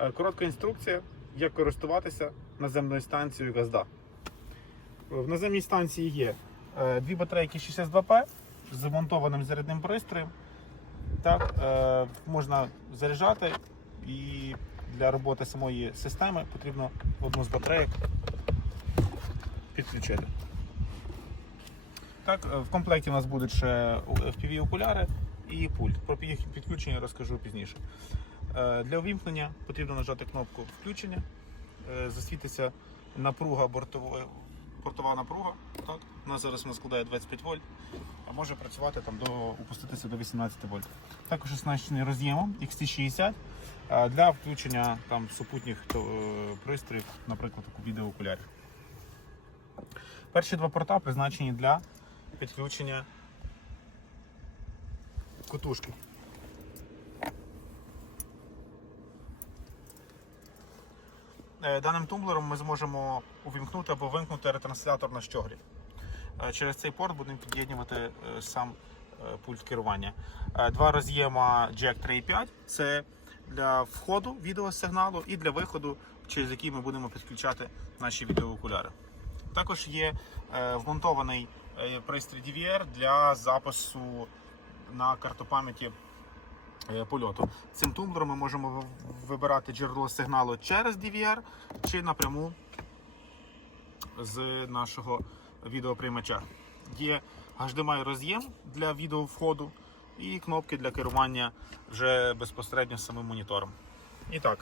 Е, Коротка інструкція, як користуватися наземною станцією Газда. В наземній станції є е, дві батарейки 62П з вмонтованим зарядним пристроєм. Так, е, можна заряджати і для роботи самої системи потрібно одну з батарейок підключити. Так, е, в комплекті у нас будуть ще FPV окуляри і пульт. Про їх підключення розкажу пізніше. Е, Для увімкнення потрібно нажати кнопку включення, Е, засвітиться напруга бортової. Бортова напруга, так? у нас зараз вона складає 25 вольт, а може працювати там до опуститися до 18 вольт. Також оснащений роз'ємом XT60 е, для включення там супутніх пристроїв, наприклад, відеоокулярів. Перші два порта призначені для підключення котушки. Даним тумблером ми зможемо увімкнути або вимкнути ретранслятор на щоглі. Е, Через цей порт будемо під'єднувати е, сам е, пульт керування. Е, Два роз'єма Jack 3.5 це для входу відеосигналу і для виходу, через який ми будемо підключати наші відеоокуляри. Також є е, вмонтований е, пристрій DVR для запису на карту пам'яті е, польоту. Цим тумблером ми можемо вибирати джерело сигналу через DVR чи напряму з нашого відеоприймача. Є HDMI роз'єм для відеовходу і кнопки для керування вже безпосередньо самим монітором. І так,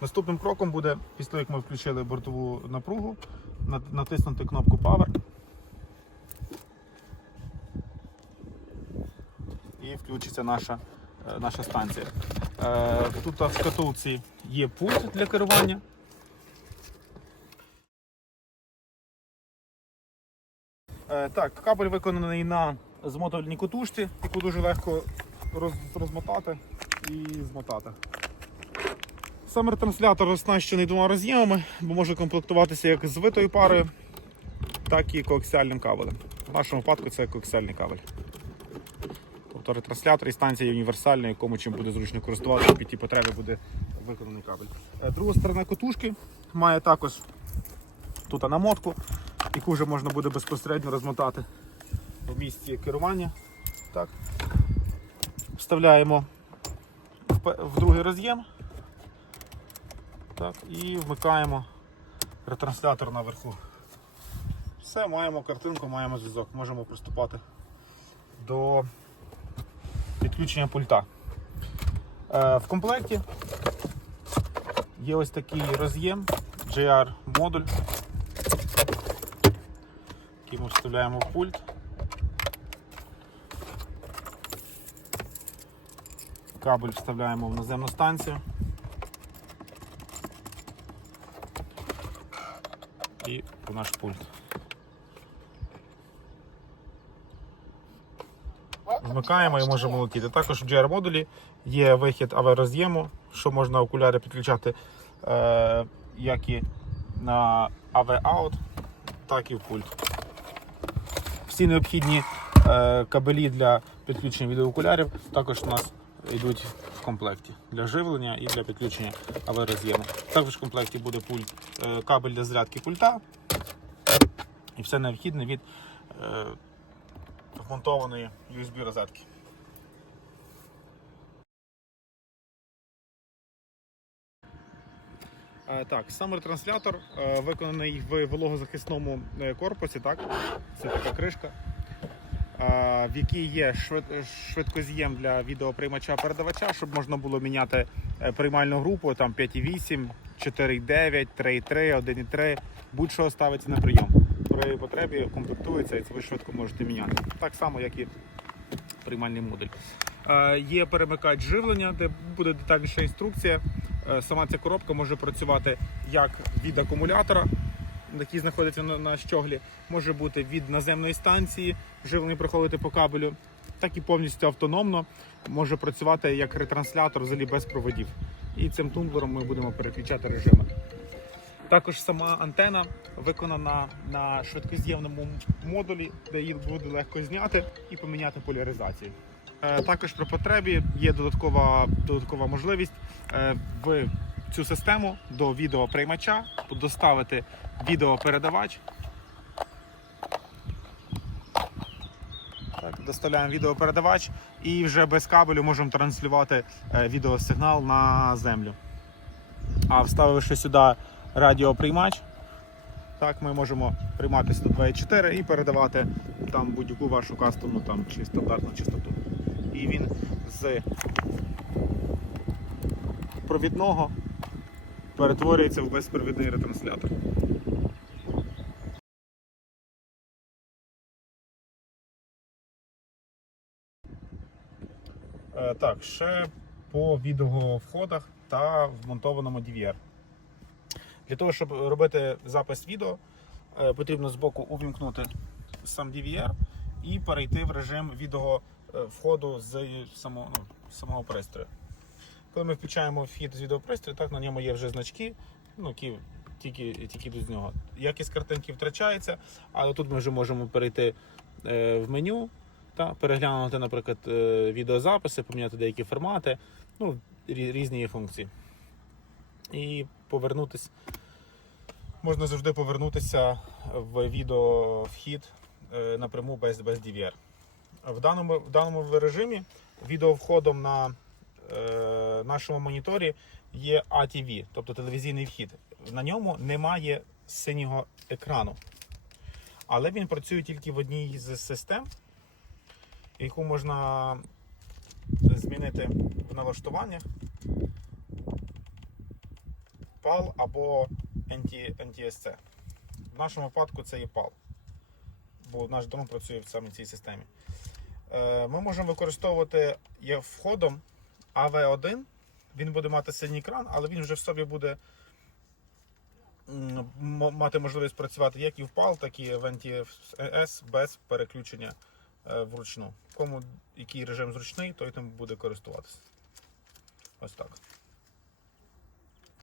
наступним кроком буде, після того, як ми включили бортову напругу, натиснути кнопку Power. І включиться наша, е, наша станція. Е, Тут в шкатулці є пульт для керування. Е, Так, кабель виконаний на змотувальній котушці, яку дуже легко роз- розмотати і змотати. Сам ретранслятор оснащений двома роз'ємами, бо може комплектуватися як з витою парою, так і коаксіальним кабелем. В нашому випадку це коаксіальний кабель. Ретранслятор і станція універсальна, кому чим буде зручно користуватися, під ті потреби буде виконаний кабель. Е, Друга сторона котушки має також тут намотку, яку вже можна буде безпосередньо розмотати в місці керування. Так. Вставляємо в другий роз'єм так, і вмикаємо ретранслятор наверху. Все, маємо картинку, маємо зв'язок. Можемо приступати до підключення пульта. Е, В комплекті є ось такий роз'єм JR модуль, який ми вставляємо в пульт. Кабель вставляємо в наземну станцію. І в наш пульт. Вмикаємо і можемо летіти. Також в GR модулі є вихід AV роз'єму, що можна окуляри підключати е, як і на AV out, так і в пульт. Всі необхідні е, кабелі для підключення відеоокулярів також у нас йдуть в комплекті для живлення і для підключення AV роз'єму. Також в комплекті буде пульт, е, кабель для зарядки пульта і все необхідне від е, вмонтованої USB розетки. Е, Так, сам ретранслятор е, виконаний в вологозахисному е, корпусі. Так? Це така кришка, в якій є швидкоз'єм для відеоприймача передавача, щоб можна було міняти приймальну групу там 5,8, 4,9, 3,3, 1,3, будь-що ставиться на прийом. При потребі комплектується і ви швидко можете міняти. Так само, як і приймальний модуль. Е, Є перемикач живлення, де буде детальніша інструкція. Е, Сама ця коробка може працювати як від акумулятора, який знаходиться на, на щоглі, може бути від наземної станції, живлення проходити по кабелю, так і повністю автономно може працювати як ретранслятор взагалі без проводів. І цим тумблером ми будемо переключати режими. Також сама антена виконана на швидкоз'ємному модулі, де її буде легко зняти і поміняти поляризацію. Е, Також при потребі є додаткова, додаткова можливість е, в цю систему до відеоприймача, доставити відеопередавач. Так, доставляємо відеопередавач і вже без кабелю можемо транслювати е, відеосигнал на землю. А вставивши сюди радіоприймач, так, ми можемо приймати 102,4 і передавати там будь-яку вашу кастомну там, чи стандартну частоту. І він з провідного перетворюється в безпровідний ретранслятор. Е, Так, ще по відеовходах та вмонтованому DVR. Для того, щоб робити запис відео, е, потрібно збоку увімкнути сам DVR і перейти в режим відео е, входу з самого, ну, самого пристрою. Коли ми включаємо вхід з відеопристрою, так на ньому є вже значки, ну, які тільки, тільки йдуть нього. Якість картинки втрачається, але тут ми вже можемо перейти е, в меню та переглянути, наприклад, е, відеозаписи, поміняти деякі формати, ну, різні функції. І повернутися. Можна завжди повернутися в відеовхід е, напряму без, без DVR. В даному, в даному режимі відеовходом на е, нашому моніторі є ATV, тобто телевізійний вхід. На ньому немає синього екрану. Але він працює тільки в одній з систем, яку можна змінити в налаштуваннях PAL або NTSC. В нашому випадку це є PAL, бо наш дрон працює в саме цій системі. Е, Ми можемо використовувати є входом AV1. Він буде мати синій екран, але він вже в собі буде мати можливість працювати як і в PAL, так і в NTS без переключення е, вручну. Кому який режим зручний, той тим буде користуватися. Ось так.